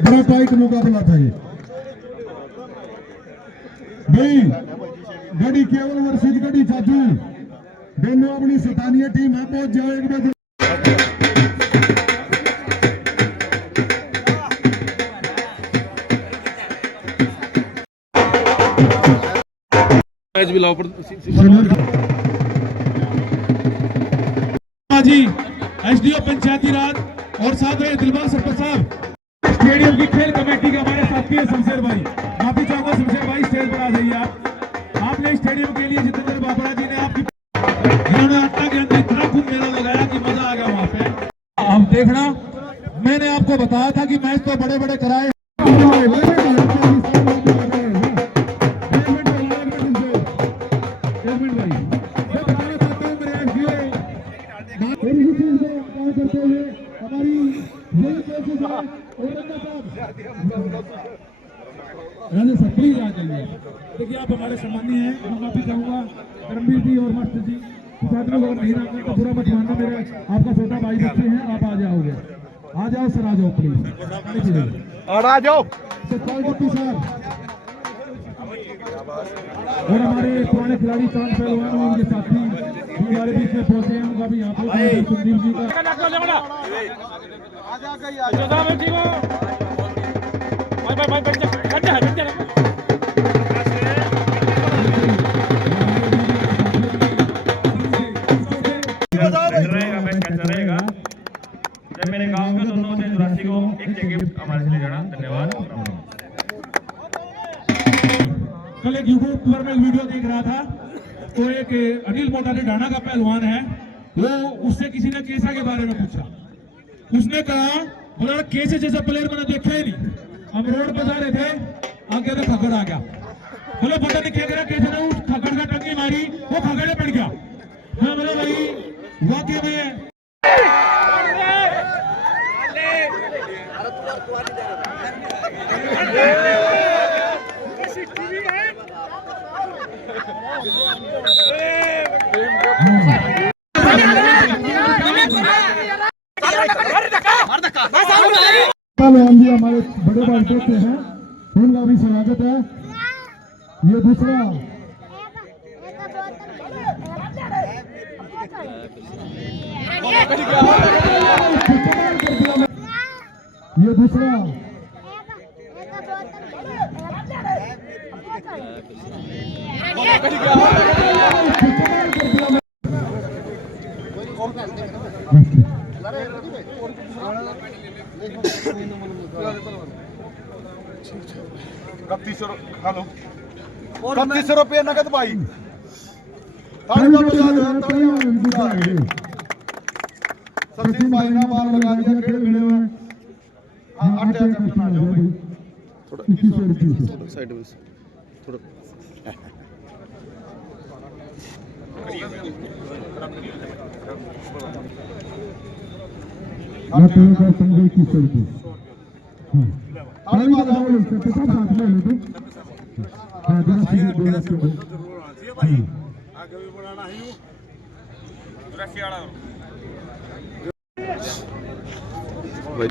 बड़ा टाइट मुकाबला था ये भाई। गड़ी केवल वर्षित गड़ी चाचू दोनों अपनी सतानीय टीम है, पहुंच जाओ एक बजे। मैच भी लाओ जी। एसडीओ पंचायती राज और साथ में दिलबाग सरपंच साहब, स्टेडियम की खेल कमेटी के हमारे साथी है शमशेर भाई। माफी चाहूंगा शमशेर भाई, स्टेज पर आ जाइए आप। आपने स्टेडियम के लिए जितेंद्र बाबरा जी ने आपकी इन्होंने अट्टा के अंदर इतना खूब मेला लगाया कि मजा आ गया वहां पे। अब देखना, मैंने आपको बताया था कि मैच तो बड़े बड़े कराए। प्लीज आ जाइए। देखिए आप हमारे सम्मानीय हैं, मैं माफी चाहूंगा करमवीर जी और मास्टर जी साथ में अगर नहीं रखना तो पूरा मत मानना, मेरे आपका छोटा भाई बच्चे हैं, आप आ जाओगे। आ जाओ सर, आ जाओ प्लीज और आ जाओ साहब। और हमारे पुराने खिलाड़ी चांद पहलवान और उनके साथी हमारे बीच में पहुंचे हैं, उनका भी यहाँ पर संदीप जी का रहेगा। मेरे गांव के दोनों से राशि को एक गिफ्ट हमारे से ले जाना। धन्यवाद। कल एक यूट्यूब पर मैं वीडियो देख रहा था, तो एक अनिल मोटारी डाना का पहलवान है, वो उससे किसी ने केसा के बारे में पूछा। उसने कहा बोला केसे जैसा प्लेयर मैंने देखा ही नहीं। हम रोड पर जा रहे थे, आगे तो खगड़ आ गया। बोले पता नहीं क्या करा, कैसे ने उस खगड़ का टंगी मारी, वो खगड़ में पड़ गया। हाँ बोले भाई वाकई में हमारे बड़े भाई दोस्त हैं, उनका भी स्वागत है। ये दूसरा ₹3100 नगद भाई। सचिन भाई ने माल लगा दिया खेल मिले में। थोड़ा साइड में थोड़ा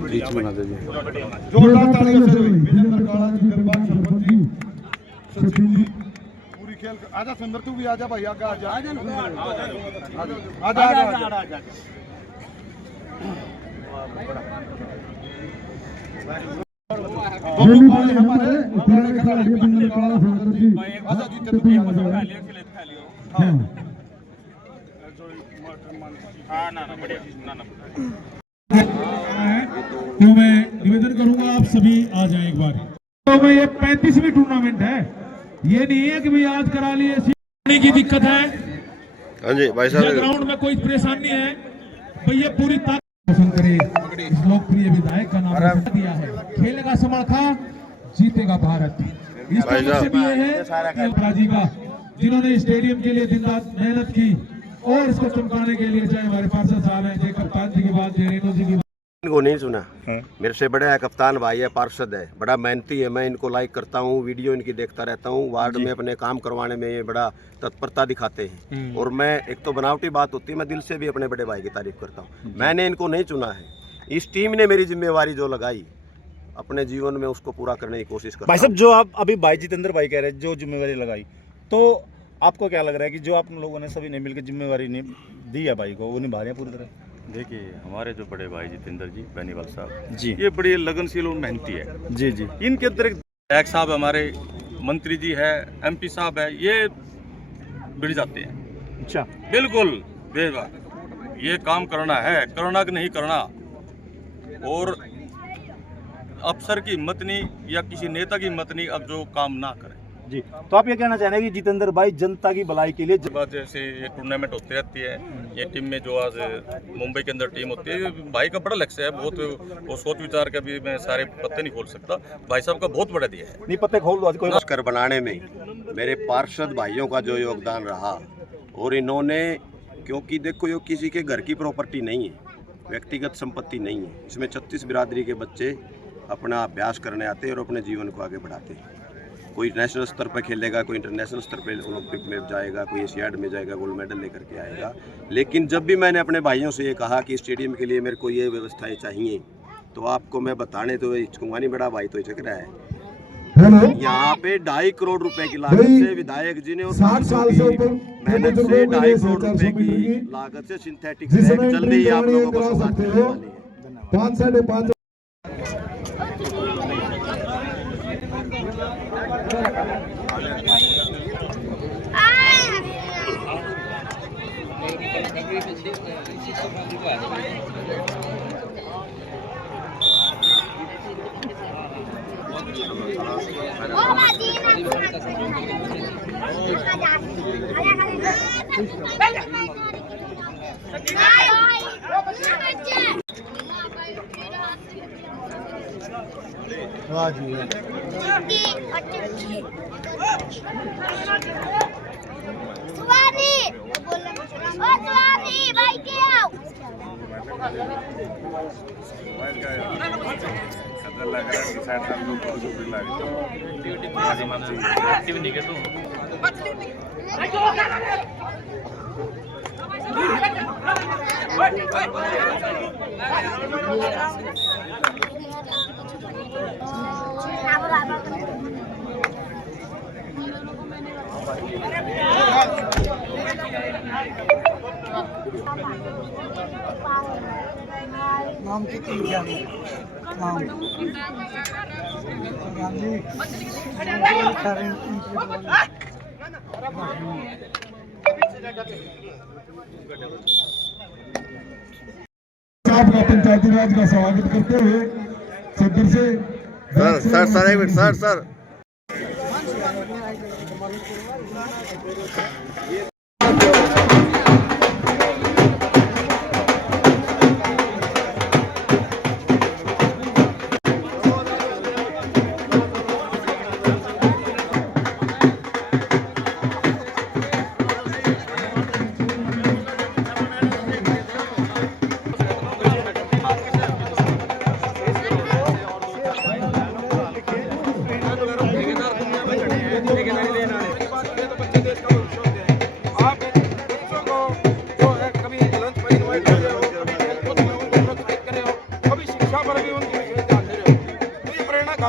बीच में बना दीजिए। जोरदार तालियां से विजेंद्र काला जी, दिलबाग सरपंच जी, सचिन जी पूरी खेल। आजा सुंदर, तू भी आजा भाई, आगे आजा आजा आजा आजा। दोनों भाई हमारे पुराने खिलाड़ी विजेंद्र काला सरपंच जी, आजा जी तेरे भी हां हां ना बढ़िया ना तो मैं निवेदन करूंगा आप सभी आ जाएं एक बार। तो मैं ये 35वीं टूर्नामेंट है, ये नहीं है कि भाई आज करा लिए, पानी की दिक्कत है। हाँ जी भाई साहब, ग्राउंड में कोई परेशानी है भाई, ये पूरी ताकत करे। इस लोकप्रिय विधायक का नाम दिया है, खेलेगा समर्था जीतेगा भारत। इसका मकसद ये है जी का, जिन्होंने स्टेडियम के लिए दिन रात मेहनत की और इसको चमकाने के लिए, चाहे हमारे पार्षद साहब हैं, चाहे कप्तान जी की बात, जय रेणु जी की इनको नहीं सुना। मेरे से बड़ा है, कप्तान भाई है, पार्षद है, बड़ा मेहनती है। मैं इनको लाइक करता हूँ, वीडियो इनकी देखता रहता हूँ। वार्ड में अपने काम करवाने में ये बड़ा तत्परता दिखाते हैं। और मैं, एक तो बनावटी बात होती है, मैं दिल से भी अपने बड़े भाई की तारीफ करता हूँ। मैंने इनको नहीं चुना है, इस टीम ने मेरी जिम्मेवारी जो लगाई अपने जीवन में उसको पूरा करने की कोशिश करता भाई हूँ। साहब, जो आप अभी भाई जितेंद्र भाई कह रहे हैं, जो जिम्मेवारी लगाई, तो आपको क्या लग रहा है कि जो आप लोगों ने सभी ने मिलकर जिम्मेवारी दी है भाई को, वो निभा रहे हैं पूरी तरह? देखिए, हमारे जो बड़े भाई जितेंद्र जी बेनीवाल साहब जी ये बड़ी लगनशील और मेहनती है। जी जी। इनके अतिरिक्त विधायक साहब हमारे मंत्री जी है, MP साहब है, ये बिड़ जाते हैं। अच्छा। बिल्कुल बेबाक ये काम करना है, करना कि नहीं करना, और अफसर की हिम्मत नहीं या किसी नेता की हिम्मत नहीं अब जो काम ना करे। जी, तो आप ये कहना चाह रहे हैं कि जितेंद्र भाई जनता की भलाई के लिए बात जैसे ये टूर्नामेंट होती रहती है, ये टीम में जो आज मुंबई के अंदर टीम होती है, भाई का बड़ा लक्ष्य है, बहुत वो सोच विचार का भी मैं सारे पत्ते नहीं खोल सकता, भाई साहब का बहुत बड़ा दिया है। नहीं पत्ते खोल दो आज कोई कर बनाने में मेरे पार्षद भाइयों का जो योगदान रहा, और इन्होंने, क्योंकि देखो ये किसी के घर की प्रॉपर्टी नहीं है, व्यक्तिगत संपत्ति नहीं है, इसमें 36 बिरादरी के बच्चे अपना अभ्यास करने आते हैं और अपने जीवन को आगे बढ़ाते हैं। कोई नेशनल स्तर पर खेलेगा, कोई इंटरनेशनल स्तर पर ओलंपिक में जाएगा, कोई एशियाड में जाएगा, गोल्ड मेडल लेकर के आएगा। लेकिन जब भी मैंने अपने भाइयों से ये कहा कि स्टेडियम के लिए मेरे को ये व्यवस्थाएं चाहिए, तो आपको मैं बताने तो हिचकूंगा नहीं, बड़ा भाई तो हिचक रहा है। हेलो, यहाँ पे 2.5 करोड़ रुपए की लागत से विधायक जी ने और 60 साल से ऊपर मेहनत से 2.5 करोड़ रुपए की लागत से सिंथेटिक ट्रैक जल्दी ही आप लोगों को शुरुआत करने वाली है। 5 साढ़े 5 आपका पंचायती राज का स्वागत करते हुए सदर से सर एक मिनट सर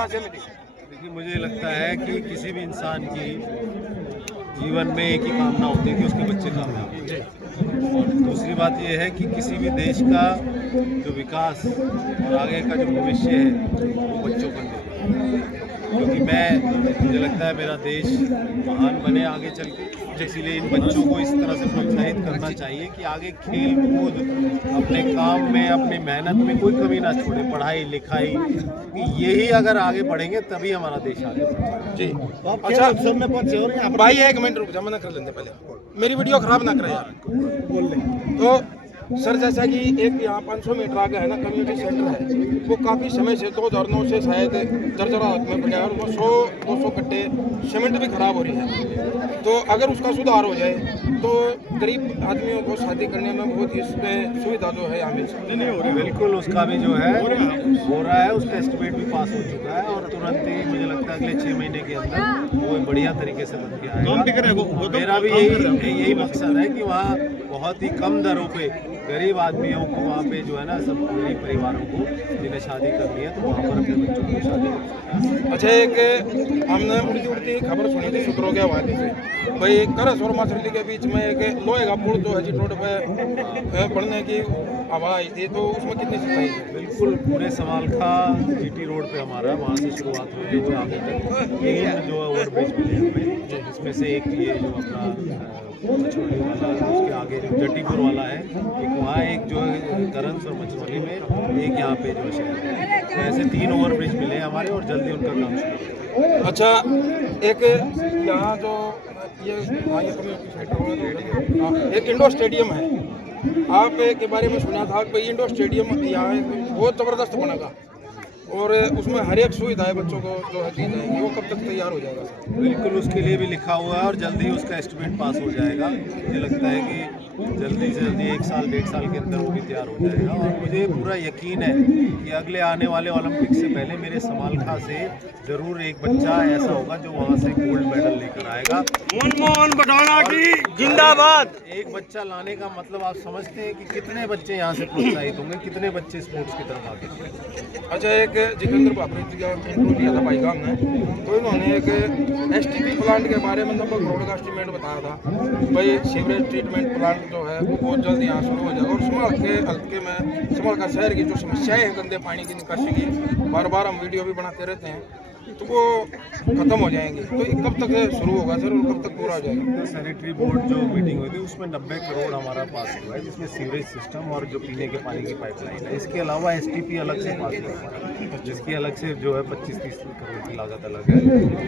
देखिए, मुझे लगता है कि किसी भी इंसान की जीवन में एक ही कामना होती है कि उसके बच्चे कामयाब हों। और दूसरी बात यह है कि किसी भी देश का जो विकास और आगे का जो भविष्य है वो बच्चों पर निर्भर है। क्योंकि मुझे लगता है मेरा देश महान बने आगे चल के, इसीलिए इन बच्चों को इस तरह से प्रोत्साहित करना चाहिए कि आगे खेल कूद अपने काम में, अपनी मेहनत में कोई कमी ना छोड़े, पढ़ाई लिखाई, यही अगर आगे बढ़ेंगे तभी हमारा देश आगे बढ़ेगा। जी अच्छा, सब में पहुंचे हो रहे हैं भाई, 1 मिनट रुक जा, मना कर लेते पहले, मेरी वीडियो खराब ना करे यार। बोल ले तो सर, जैसा कि एक यहाँ 500 मीटर आगे है ना कम्युनिटी सेंटर है, वो काफ़ी समय से 2009 से शायद जर्जरा हालत में पड़ा है, और वो 100-200 कट्टे सीमेंट भी खराब हो रही है। तो अगर उसका सुधार हो जाए तो गरीब आदमियों को शादी करने में बहुत ही इसमें सुविधा जो है यहाँ मिल सकती नहीं हो रही। बिल्कुल, उसका भी जो है हो रहा है, उसका एस्टिमेट भी पास हो चुका है और तुरंत ही मुझे लगता है अगले 6 महीने के अंदर वो बढ़िया तरीके से बन के आएगा। मेरा भी यही मकसद है कि वहाँ बहुत ही कम दरों पे गरीब आदमियों को वहाँ पे जो है ना, सब गरीब परिवारों को जिन्हें शादी करनी है तो वहाँ पर अपने बच्चों की शादी करनी है। अच्छा, एक हमने उड़ती उड़ती खबर सुनी थी सूत्रों के हवाले से, भाई करस और मछली के बीच में एक लोहे का पुल जो है जी रोड पे पड़ने की हवा आई थी, तो उसमें कितनी सच्चाई है? बिल्कुल पूरे समालखा जीटी रोड पे हमारा वहाँ से शुरुआत हुई है जो आगे तक 3 जो ओवरब्रिज मिले हमें, जिसमें से एक ये जो अपना छोटे वाला, उसके आगे जो जटीपुर वाला है, एक वहाँ, एक जो करंस और मछली में, एक यहाँ पे जो शहर है, तो ऐसे 3 ओवरब्रिज मिले हैं हमारे और जल्दी उनका काम शुरू होगा। अच्छा, एक यहाँ जो ये कम्युनिटी सेंटर, एक इंडोर स्टेडियम है, आप के बारे में सुना था कि इंडोर स्टेडियम यहाँ बहुत ज़बरदस्त बनेगा और उसमें हर एक सुविधाएं बच्चों को जो है दी जाएगी, वो कब तक तैयार हो जाएगा सर? बिल्कुल, उसके लिए भी लिखा हुआ है और जल्दी उसका एस्टिमेट पास हो जाएगा। मुझे लगता है कि जल्दी से जल्दी 1 साल 1.5 साल के अंदर वो भी तैयार हो जाएगा और मुझे पूरा यकीन है कि अगले आने वाले ओलंपिक से पहले मेरे समालखा से ज़रूर एक बच्चा ऐसा होगा जो वहाँ से गोल्ड मेडल लेकर आएगा। मनमोहन बटाना की जिंदाबाद। एक बच्चा लाने का मतलब आप समझते हैं कि कितने बच्चे यहाँ से प्रोत्साहित होंगे, कितने बच्चे स्पोर्ट्स की तरफ आगे बढ़ेंगे। अच्छा, एक जितेंद्र भापरी जी का इंटरव्यू दिया था भाई साहब ने, तो इन्होंने एक STP प्लांट के बारे में 90 करोड़ का एस्टीमेट बताया था। भाई सीवरेज ट्रीटमेंट प्लांट जो है वो बहुत जल्द यहाँ शुरू हो जाएगा और समाल के हल्के में, समाल का शहर की जो समस्याएं हैं गंदे पानी की निकासी की, बार बार हम वीडियो भी बनाते रहते हैं, तो वो खत्म हो जाएंगे। तो ये कब तक शुरू होगा सर और कब तक पूरा हो जाएगा? सैनिटरी बोर्ड जो मीटिंग हुई थी उसमें 90 करोड़ हमारा पास हुआ है, जिसमें सीवरेज सिस्टम और जो पीने के पानी की पाइपलाइन है। इसके अलावा STP अलग से पास हुआ है, जिसकी अलग से जो है 25-30 करोड़ की लागत अलग है,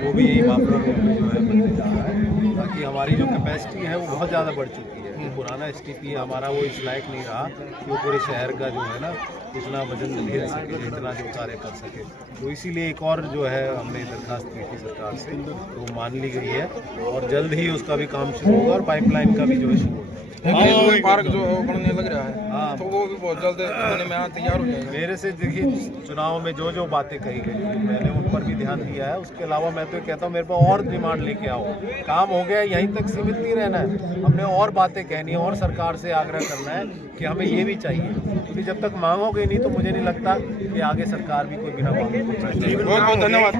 वो भी यही मापरा रोड में जो है बनने जा रहा है। बाकी हमारी जो कैपेसिटी है वो बहुत ज़्यादा बढ़ चुकी है। जो पुराना STP हमारा वो इस लायक नहीं रहा कि वो पूरे शहर का जो है ना इतना वजन झेल सके, इतना जो कार्य कर सके। तो इसीलिए एक और जो है हमने दरखास्त की थी सरकार से, तो वो मान ली गई है और जल्द ही उसका भी काम शुरू होगा और पाइपलाइन का भी जो है शुरू होगा। एक पार्क जो बनने लग रहा है, हाँ, तो वो भी बहुत जल्द बनने में यहाँ तैयार हो जाएगा। मेरे से देखिए चुनाव में जो जो बातें कही गई मैंने उन पर भी ध्यान दिया है। उसके अलावा मैं तो कहता हूँ मेरे पास और डिमांड लेके आओ, काम हो गया यहीं तक सीमित नहीं रहना है, हमने और बातें कहनी है और सरकार से आग्रह करना है कि हमें ये भी चाहिए, क्योंकि जब तक मांगोगे नहीं तो मुझे नहीं लगता कि आगे सरकार भी कोई बिना मांगे कुछ चाहिए। बहुत बहुत धन्यवाद।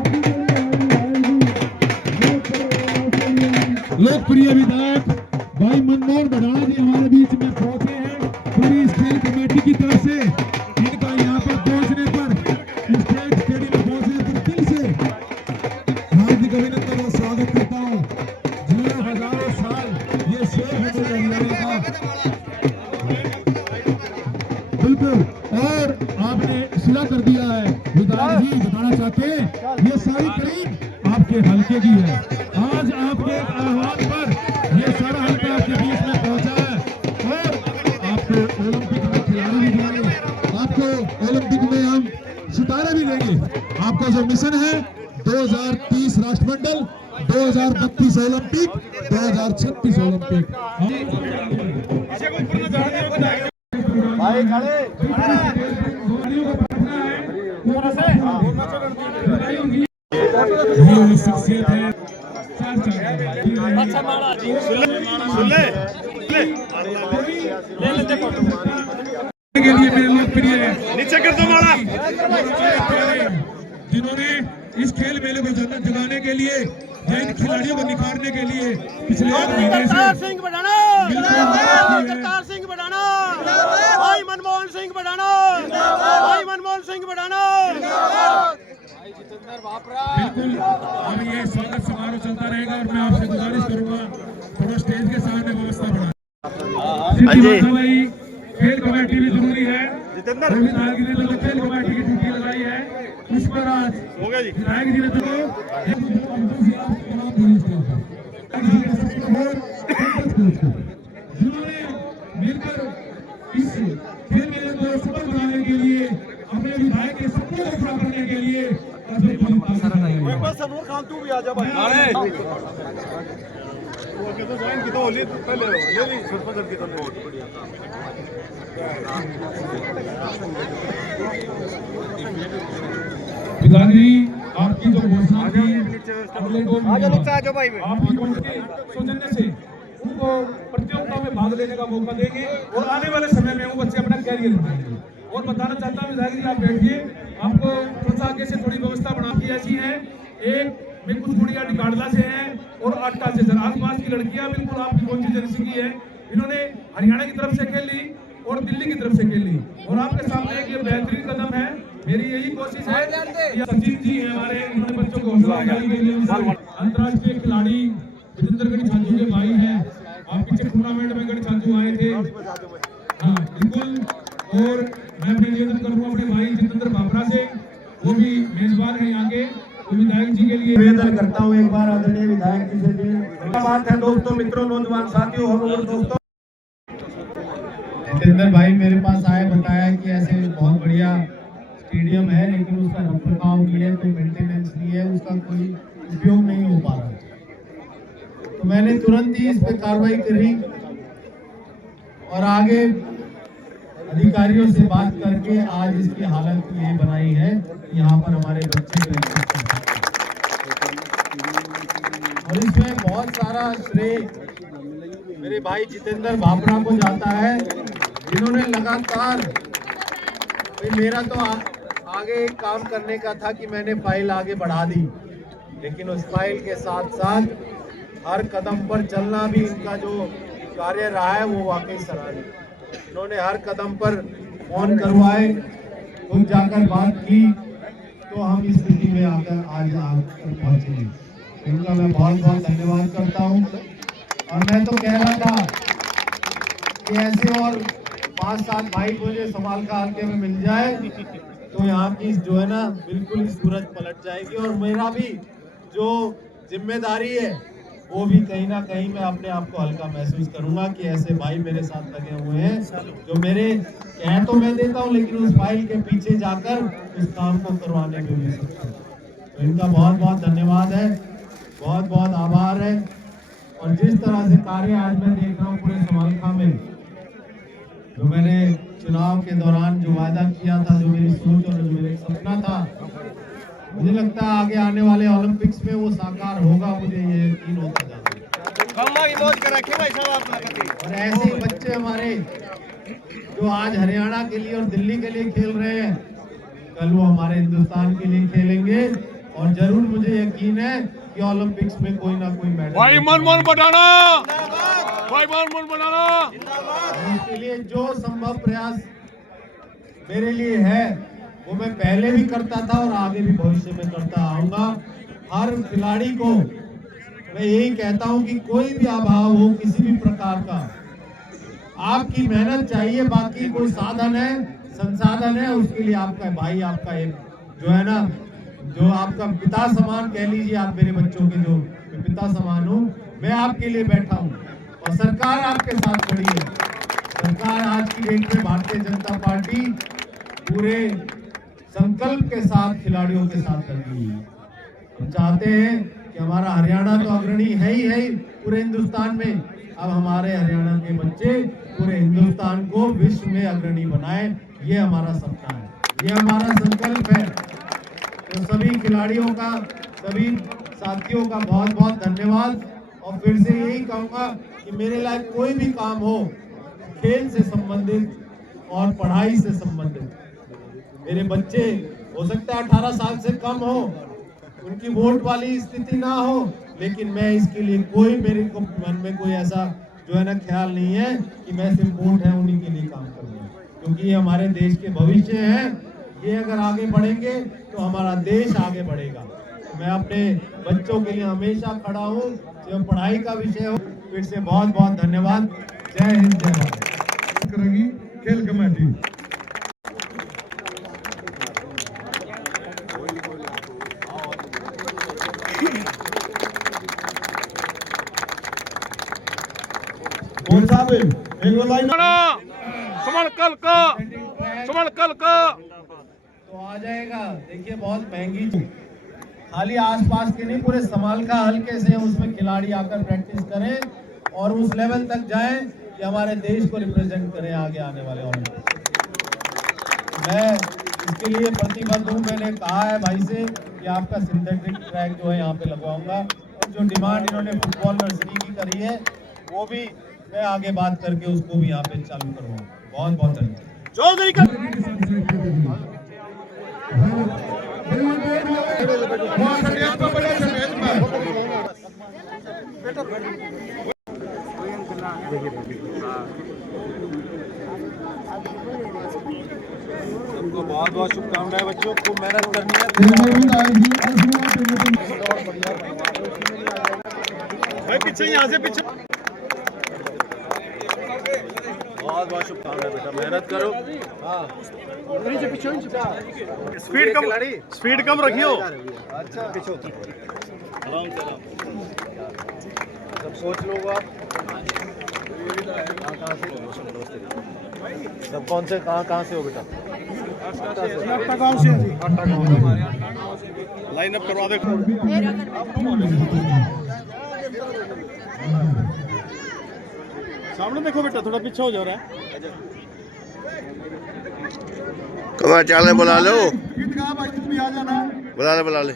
लोकप्रिय विधायक भाई मनमोहन बटाना जी हमारे बीच में पहुंचे हैं। पूरी स्टेट कमेटी की तरफ से इनका यहाँ पर पहुंचने पर, स्टेट स्टेडियम में पहुंचने पर दिल से हार्दिक अभिनंदन और स्वागत करता हूँ। जिन्हें हजारों साल ये शेर है बिल्कुल, और आपने सिला कर दिया है। विधायक जी बताना चाहते हैं ये सारी करीब आपके हल्के की है। आज आपके आह्वान पर ये सारा हल्का आपके बीच में पहुंचा है और आपको ओलंपिक में खिलाड़ी भी देंगे, आपको ओलंपिक में हम सितारे भी देंगे। आपका जो मिशन है 2030 राष्ट्रमंडल, 2032 ओलंपिक, 2036 ओलंपिक। भाई खड़े शख्सियत है के लिए मेरे लोकप्रिय है, नीचे कर दो माला। जिन्होंने इस खेल मेले को जगाने के लिए या इन खिलाड़ियों को निखारने के लिए पिछले एक महीने से करतार सिंह बढ़ाना, भाई मनमोहन सिंह बढ़ाना, भाई मनमोहन सिंह बढ़ाना। बिल्कुल अब ये स्वागत समारोह चलता रहेगा और मैं आपसे गुजारिश करूंगा थोड़ा स्टेज के सामने व्यवस्था बढ़ा। भाई खेल कमेटी भी जरूरी है, विधायक जी ने तो खेल कमेटी की ड्यूटी लगाई है, उस पर आज विधायक जी ने तो जिन्होंने मिलकर इस खेल मेले को सफल बनाने के लिए, अपने विधायक के सपनों को पूरा करने के लिए भी आ जा भाई। विधायक जी आपकी जो घोषणा थी भाई आपकी सौजन्य से उनको प्रतियोगिता में भाग लेने का मौका देंगे और आने वाले समय में वो बच्चे अपना कैरियर बनाएंगे। और बताना चाहता हूँ विधायक जी, आप बैठिए, आपको थोड़ा आगे से थोड़ी व्यवस्था बना की ऐसी है। एक में कुछ गुड़िया डिकाडला से हैं और अट्टा से सर, आसपास की लड़कियां बिल्कुल आपकी कौन सी एजेंसी की है, इन्होंने हरियाणा की तरफ से खेल ली और दिल्ली की तरफ से खेल ली और आपके सामने एक ये बेहतरीन कदम है। मेरी यही कोशिश है कि संजीव जी हैं हमारे, इन्होंने बच्चों को हौसला अफजाई के लिए अंतर्राष्ट्रीय खिलाड़ी विजेंद्र गढ़ी छाजू के भाई हैं, आप पीछे टूर्नामेंट में गढ़ी छाजू आए थे, हाँ बिल्कुल। और मैं अपने निवेदन करूंगा अपने भाई जितेंद्र बाबरा से, वो भी मेजबान है यहाँ के, तो विधायक जी के लिए निवेदन करता हूँ एक बार आदरणीय विधायक जी से भी। बात है दोस्तों, मित्रों, नौजवान साथियों, हम और दोस्तों, जितेंद्र भाई मेरे पास आए, बताया कि ऐसे बहुत बढ़िया स्टेडियम है लेकिन उसका रखरखाव नहीं है, कोई मेंटेनेंस नहीं है, उसका कोई उपयोग नहीं हो पा रहा। तो मैंने तुरंत ही इस पे कार्रवाई करी और आगे अधिकारियों से बात करके आज इसकी हालत ये बनाई है कि यहाँ पर हमारे बच्चे प्रैक्टिस कर सकते हैं। और इसमें बहुत सारा श्रेय मेरे भाई जितेंद्र बाबरा को जाता है, जिन्होंने लगातार, मेरा तो आगे काम करने का था कि मैंने फाइल आगे बढ़ा दी, लेकिन उस फाइल के साथ साथ हर कदम पर चलना भी इनका जो कार्य रहा है वो वाकई सराहनीय। इन्होंने हर कदम पर फोन करवाए, खुद जाकर बात की, तो हम इस स्थिति में आकर आज पहुंचे। इनका मैं बहुत बहुत धन्यवाद करता हूं। और मैं तो कह रहा था कि ऐसे और 5-7 भाई मुझे समाल का हल्के में मिल जाए तो यहाँ की जो है ना बिल्कुल ही सूरज पलट जाएगी। और मेरा भी जो जिम्मेदारी है वो भी कहीं ना कहीं मैं अपने आप को हल्का महसूस करूंगा कि ऐसे भाई मेरे साथ लगे हुए हैं, जो मेरे कह तो मैं देता हूं लेकिन उस फाइल के पीछे जाकर उस काम को करवाने में भी सक्षम। तो इनका बहुत बहुत धन्यवाद है, बहुत बहुत आभार है। और जिस तरह से कार्य आज मैं देख रहा हूँ पूरे समालखा में, जो मैंने चुनाव के दौरान जो वादा किया था, जो मेरी सोच और जो मेरा सपना था, मुझे लगता है आगे आने वाले ओलंपिक्स में वो साकार होगा, मुझे ये यकीन होता जाता है। और ऐसे ही बच्चे हमारे जो आज हरियाणा के लिए और दिल्ली के लिए खेल रहे हैं, कल वो हमारे हिंदुस्तान के लिए खेलेंगे और जरूर मुझे यकीन है कि ओलंपिक्स में कोई ना कोई मेडल। भाई मनमोहन बनाना, भाई मनमोहन बनाना। इसके लिए जो संभव प्रयास मेरे लिए है वो मैं पहले भी करता था और आगे भी भविष्य में करता आऊंगा। हर खिलाड़ी को मैं यही कहता हूं कि कोई भी अभाव हो किसी भी प्रकार का, आपकी मेहनत चाहिए, बाकी कोई साधन है, संसाधन है, उसके लिए आपका भाई, आपका एक जो है ना, जो आपका पिता समान कह लीजिए, आप मेरे बच्चों के जो पिता समान हूँ, मैं आपके लिए बैठा हूँ और सरकार आपके साथ खड़ी है। सरकार आज की डेट में भारतीय जनता पार्टी पूरे संकल्प के साथ खिलाड़ियों के साथ लगी हुई है। हम चाहते हैं कि हमारा हरियाणा तो अग्रणी है ही पूरे हिंदुस्तान में, अब हमारे हरियाणा के बच्चे पूरे हिंदुस्तान को विश्व में अग्रणी बनाएं, ये हमारा सपना है, ये हमारा संकल्प है। तो सभी खिलाड़ियों का, सभी साथियों का बहुत बहुत धन्यवाद। और फिर से यही कहूँगा कि मेरे लायक कोई भी काम हो खेल से संबंधित और पढ़ाई से संबंधित, मेरे बच्चे हो सकता है 18 साल से कम हो, उनकी वोट वाली स्थिति ना हो, लेकिन मैं इसके लिए कोई, मेरे को मन में कोई ऐसा जो है ना ख्याल नहीं है कि मैं सिर्फ वोट है उन्हीं के लिए काम करूँगा, क्योंकि ये हमारे देश के भविष्य हैं। ये अगर आगे बढ़ेंगे तो हमारा देश आगे बढ़ेगा। मैं अपने बच्चों के लिए हमेशा खड़ा हूँ, जो पढ़ाई का विषय हो। फिर से बहुत बहुत धन्यवाद। जय हिंद, जय भारत। करेगी खेल कमेटी। समल का तो आ जाएगा। देखिए बहुत महंगी, खाली आसपास के नहीं, पूरे समालखा हल्के से उसमें खिलाड़ी आकर प्रैक्टिस करें और उस लेवल तक जाएं कि हमारे देश को रिप्रेजेंट करें आगे आने वाले ओलंपिक्स। मैं इसके लिए प्रतिबद्ध हूँ। मैंने कहा है भाई से कि आपका सिंथेटिक ट्रैक जो है यहाँ पे लगवाऊंगा, और जो डिमांड इन्होंने फुटबॉल नर्सरी की करी है वो भी मैं आगे बात करके उसको भी यहाँ पे चालू करवाऊंगा। बहुत बहुत धन्यवाद। सबको बहुत बहुत शुभकामनाएं बच्चों, खूब मेहनत करनी है। भाई पीछे, यहाँ से पीछे। बहुत बहुत शुभकामनाएं बेटा, मेहनत करो। हाँ स्पीड कम रखियो। अच्छा आराम से सब सोच लो आप। सब कौन से कहाँ से हो बेटा? गाँव से। लाइन अप करवा दे। सामने देखो बेटा, थोड़ा पीछे हो जा रहा है। कमा चाले बुला लो, आ जाना। बुला ले।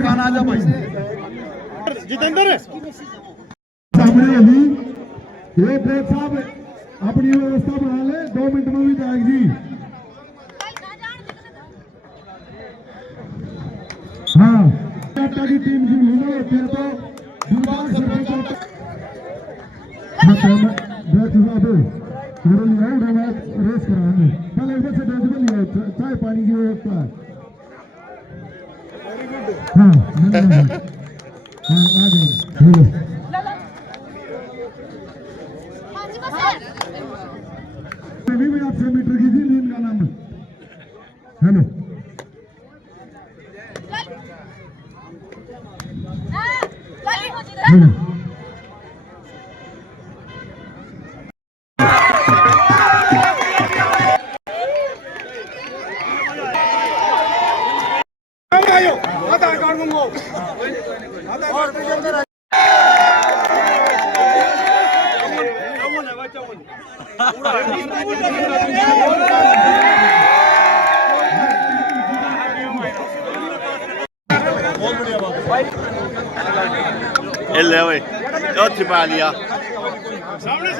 खाना आ जा भाई। जितेंद्र सामने अभी ये ब्रेक साहब अपनी व्यवस्था बना ले, 2 मिनट में भी जाएगी जी। हाँ टाटा की टीम की लीडर होती है तो दिलबाग सरपंच ब्रेक साहब थोड़ा लिया रेस कराएंगे, पहले एक बार से डेज में लिया चाय पानी की व्यवस्था है। हाँ आ गए अभी भी आप 100 मीटर की थी नींद का नाम हेलो ले ओए चौथी पा लिया। सामने